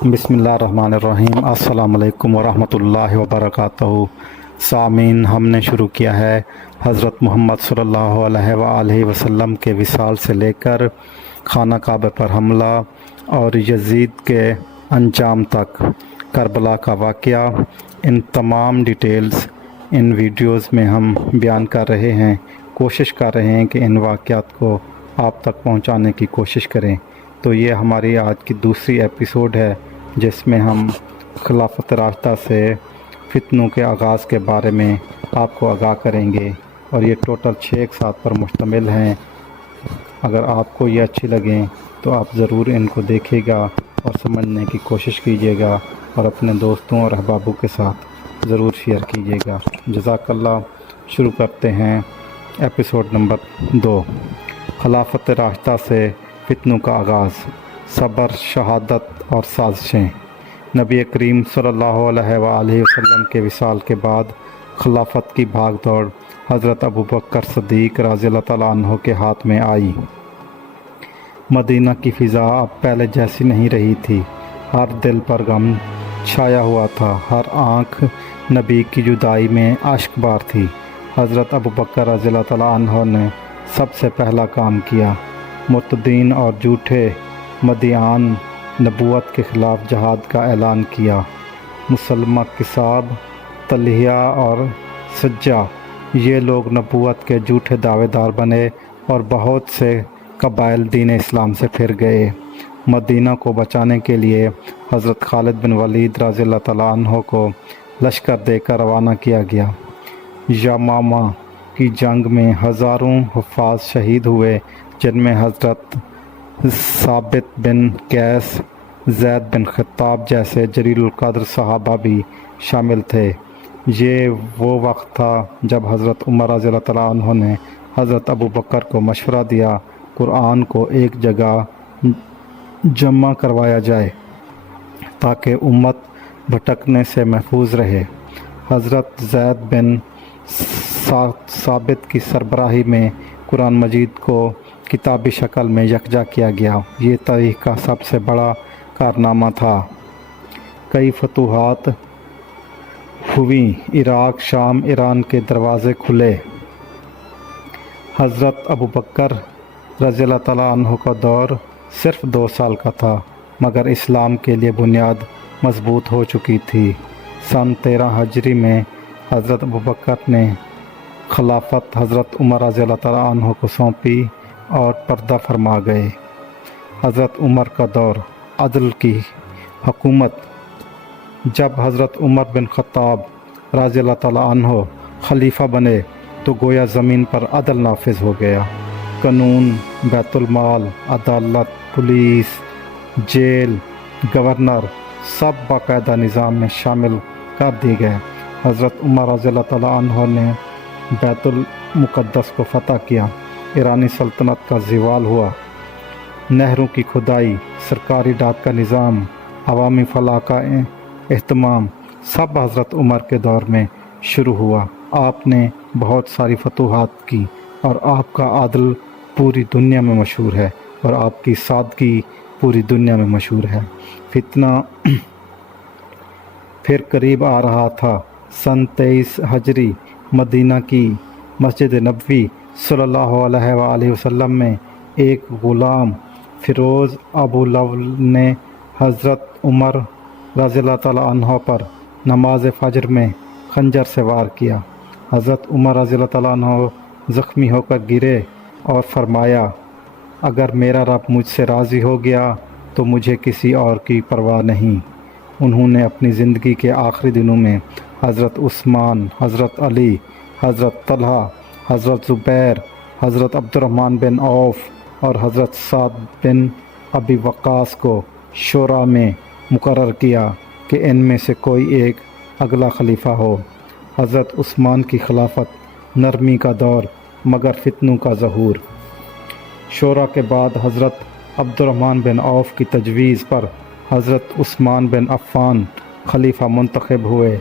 बिस्मिल्लाहिर्रहमानिर्रहीम। अस्सलाम वालेकुम वरहमतुल्लाहि वबरकातुहू। सामीन, हमने शुरू किया है हज़रत मोहम्मद सल्लल्लाहु अलैहि वसल्लम के विसाल से लेकर खाना काबा पर हमला और यजीद के अंजाम तक करबला का वाक़या। इन तमाम डिटेल्स इन वीडियोस में हम बयान कर रहे हैं। कोशिश कर रहे हैं कि इन वाक़यात को आप तक पहुंचाने की कोशिश करें। तो ये हमारी आज की दूसरी एपिसोड है जिसमें हम खिलाफत रास्ता से फितनों के आगाज़ के बारे में आपको आगाह करेंगे और ये टोटल 6 अक़सात पर मुश्तमिल हैं। अगर आपको ये अच्छी लगें तो आप ज़रूर इनको देखिएगा और समझने की कोशिश कीजिएगा और अपने दोस्तों और अहबाबों के साथ ज़रूर शेयर कीजिएगा। जज़ाकल्लाह। शुरू करते हैं एपिसोड नंबर 2, खिलाफत रास्ता से फितनों का आगाज़, सब्र, शहादत और साजिशें। नबी करीम सल्लल्लाहु अलैहि वसल्लम के विसाल के बाद खिलाफत की भाग दौड़ हज़रत अबू बकर सिद्दीक़ रज़ियल्लाहु तआला अन्हु के हाथ में आई। मदीना की फ़िज़ा अब पहले जैसी नहीं रही थी। हर दिल पर गम छाया हुआ था, हर आँख नबी की जुदाई में अश्कबार थी। हज़रत अबू बकर रज़ियल्लाहु तआला अन्हु ने सबसे पहला काम किया। मुर्तदीन और झूठे मदीआन नबूवत के ख़िलाफ़ जहाद का ऐलान किया। मुसलमा, किसाब, तलहिया और सज्जा, ये लोग नबूवत के झूठे दावेदार बने और बहुत से कबाइल दीन इस्लाम से फिर गए। मदीना को बचाने के लिए हज़रत खालिद बिन वलीद रज़ियल्लाहु तआला अन्हु को लश्कर देकर रवाना किया गया। यमामा की जंग में हज़ारों हुफ़ाज़ शहीद हुए, जिनमें हज़रत साबित बिन कैस, ज़ैद बिन ख़त्ताब जैसे जलीलुल क़द्र सहाबा भी शामिल थे। ये वो वक्त था जब हज़रत उमर रज़ियल्लाहु तआला अन्हु ने हज़रत अबू बकर को मशवरा दिया, कुरान को एक जगह जमा करवाया जाए ताकि उम्मत भटकने से महफूज रहे। हज़रत ज़ैद बिन साबित की सरबराही में कुरान मजीद को किताबी शक्ल में यकजा किया गया। ये तारीख़ का सबसे बड़ा कारनामा था। कई फतूहात हुई, इराक़, शाम, ईरान के दरवाज़े खुले। हज़रत अबू बकर रज़ियल्लाहु तआला अन्हु का दौर सिर्फ़ 2 साल का था, मगर इस्लाम के लिए बुनियाद मज़बूत हो चुकी थी। सन 13 हिजरी में हज़रत अबू बकर ने खिलाफत हज़रत उमर रज़ियल्लाहु तआला अन्हु को सौंपी और पर्दा फरमा गए। हज़रत उमर का दौर, अदल की हुकूमत। जब हज़रत उमर बिन ख़त्ताब रज़ियल्लाहु तआला अन्हु खलीफा बने तो गोया ज़मीन पर अदल नाफिज हो गया। कानून, बैतुल माल, अदालत, पुलिस, जेल, गवर्नर सब बाकायदा निज़ाम में शामिल कर दिए गए। हज़रत उमर रज़ियल्लाहु तआला अन्हु ने बैतुल मुक़द्दस को फ़तह किया। ईरानी सल्तनत का ज़वाल हुआ। नहरों की खुदाई, सरकारी डाक का निज़ाम, अवामी फ़लाह का एहतमाम सब हज़रत उमर के दौर में शुरू हुआ। आपने बहुत सारी फतूहात की और आपका आदल पूरी दुनिया में मशहूर है और आपकी सादगी पूरी दुनिया में मशहूर है। फितना फिर करीब आ रहा था। सन 23 हिजरी मदीना की मस्जिद नबवी सल्लल्लाहु अलैहि वसल्लम में एक ग़ुलाम फ़िरोज़ अबू लवल ने हज़रत उमर रज़ियल्लाहु तआला अन्हु पर नमाज फ़जर में खंजर से वार किया। हज़रत उमर रज़ियल्लाहु तआला अन्हु ज़ख्मी होकर गिरे और फरमाया, अगर मेरा रब मुझसे राज़ी हो गया तो मुझे किसी और की परवाह नहीं। उन्होंने अपनी ज़िंदगी के आखिरी दिनों में हज़रत उस्मान, हज़रत अली, हज़रत तलहा, हज़रत ज़ुबैर, हज़रत अब्दुर्रहमान बिन औफ़ और हज़रत साद बिन अबी वक़ास को शूरा में मुकर्रर किया कि इनमें से कोई एक अगला खलीफा हो। हज़रत उस्मान की खिलाफत, नरमी का दौर मगर फितनों का ज़हूर। शूरा के बाद हज़रत अब्दुर्रहमान बिन औफ़ की तजवीज़ पर हज़रत उस्मान बिन अफ़्फ़ान खलीफा मुंतखब हुए।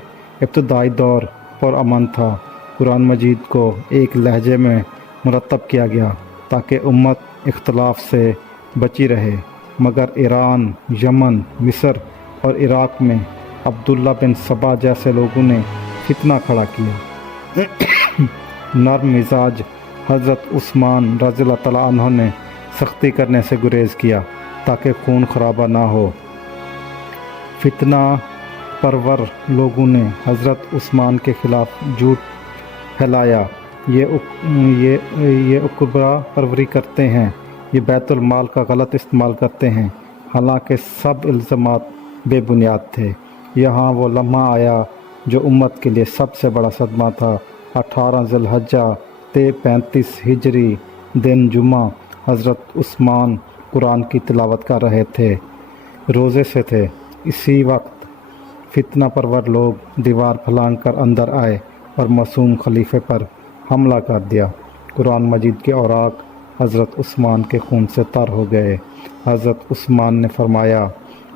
इब्तदाई दौर पुरअमन था। कुरान मजीद को एक लहजे में मुरतब किया गया ताकि उम्मत इख्तलाफ से बची रहे, मगर ईरान, यमन, मिस्र اور عراق میں عبداللہ بن سبا جیسے لوگوں نے فتنہ کھڑا کیا۔ نرم مزاج حضرت عثمان رضی اللہ تعالیٰ عنہ نے سختی کرنے سے گریز کیا تاکہ خون خرابہ نہ ہو۔ فتنہ پرور لوگوں نے حضرت عثمان کے خلاف جھوٹ پھیلایا، یہ اقبا پروری کرتے ہیں، یہ بیت المال کا غلط استعمال کرتے ہیں، حالانکہ سب الزامات بے بنیاد تھے۔ یہاں وہ لمحہ آیا جو امت کے لیے سب سے بڑا صدمہ تھا۔ 18 ذی الحجہ 35 ہجری دن جمعہ حضرت عثمان قرآن کی تلاوت کر رہے تھے، روزے سے تھے۔ اسی وقت فتنہ پرور لوگ دیوار پھلانگ کر اندر آئے اور معصوم خلیفے پر حملہ کر دیا۔ قرآن مجید کے اوراق حضرت عثمان کے خون سے تر ہو گئے۔ حضرت عثمان نے فرمایا،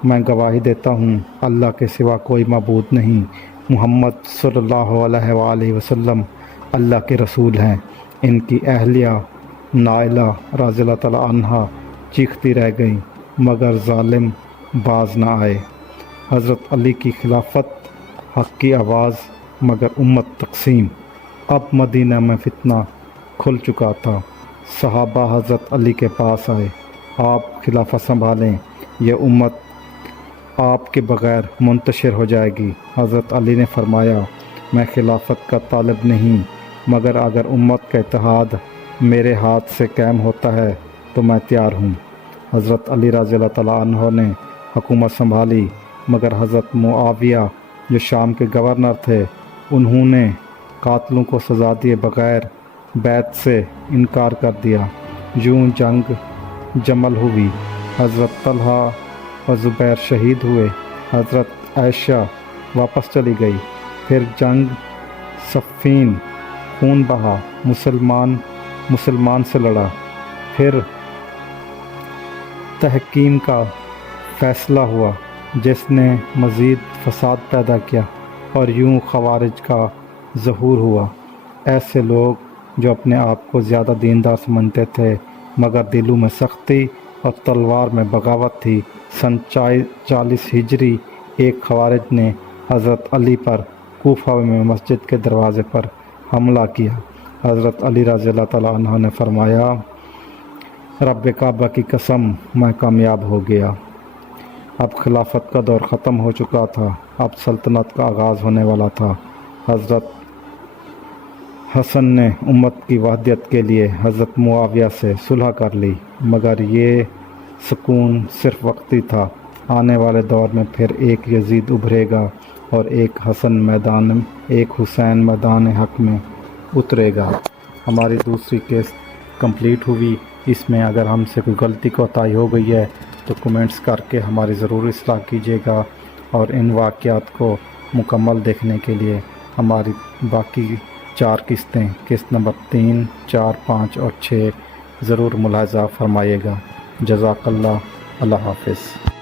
میں گواہی دیتا ہوں اللہ کے سوا کوئی معبود نہیں، محمد صلی اللہ علیہ وآلہ وسلم اللہ کے رسول ہیں۔ ان کی اہلیہ نائلہ رضی اللہ تعالیٰ عنہا چیختی رہ گئیں مگر ظالم باز نہ آئے۔ حضرت علی کی خلافت، حق کی آواز مگر امت تقسیم۔ اب مدینہ میں فتنہ کھل چکا تھا۔ صحابہ حضرت علی کے پاس آئے، آپ خلافت سنبھالیں، یہ امت آپ کے بغیر منتشر ہو جائے گی۔ حضرت علی نے فرمایا، میں خلافت کا طالب نہیں، مگر اگر امت کا اتحاد میرے ہاتھ سے قائم ہوتا ہے تو میں تیار ہوں۔ حضرت علی رضی اللہ تعالیٰ عنہ نے حکومت سنبھالی، مگر حضرت معاویہ جو شام کے گورنر تھے، انہوں نے قاتلوں کو سزا دیے بغیر بیعت سے انکار کر دیا۔ یوں جنگ جمل ہوئی، حضرت طلحہ اور زبیر شہید ہوئے، حضرت عائشہ واپس چلی گئی۔ پھر جنگ صفین، خون بہا، مسلمان سے لڑا۔ پھر تحکیم کا فیصلہ ہوا جس نے مزید فساد پیدا کیا، اور یوں خوارج کا ظہور ہوا۔ ایسے لوگ جو اپنے آپ کو زیادہ دیندار سمجھتے تھے مگر دلوں میں سختی اور تلوار میں بغاوت تھی۔ سن 40 ہجری ایک خوارج نے حضرت علی پر کوفہ میں مسجد کے دروازے پر حملہ کیا۔ حضرت علی رضی اللہ تعالیٰ عنہ نے فرمایا، رب کعبہ کی قسم میں کامیاب ہو گیا۔ اب خلافت کا دور ختم ہو چکا تھا، اب سلطنت کا آغاز ہونے والا تھا۔ حضرت حسن نے امت کی وحدت کے لیے حضرت معاویہ سے صلح کر لی، مگر یہ سکون صرف وقتی تھا۔ آنے والے دور میں پھر ایک یزید ابھرے گا اور ایک حسین میدان حق میں اترے گا۔ ہماری دوسری قسط کمپلیٹ ہوئی۔ اس میں اگر ہم سے کوئی غلطی کوتاہی ہو گئی ہے تو کمنٹس کر کے ہماری ضرور اصلاح کیجیے گا، اور ان واقعات کو مکمل دیکھنے کے لیے ہماری باقی 4 قسطیں، قسط نمبر 3، 4، 5 اور 6 ضرور ملاحظہ فرمائیے گا۔ جزاک اللہ، اللہ حافظ۔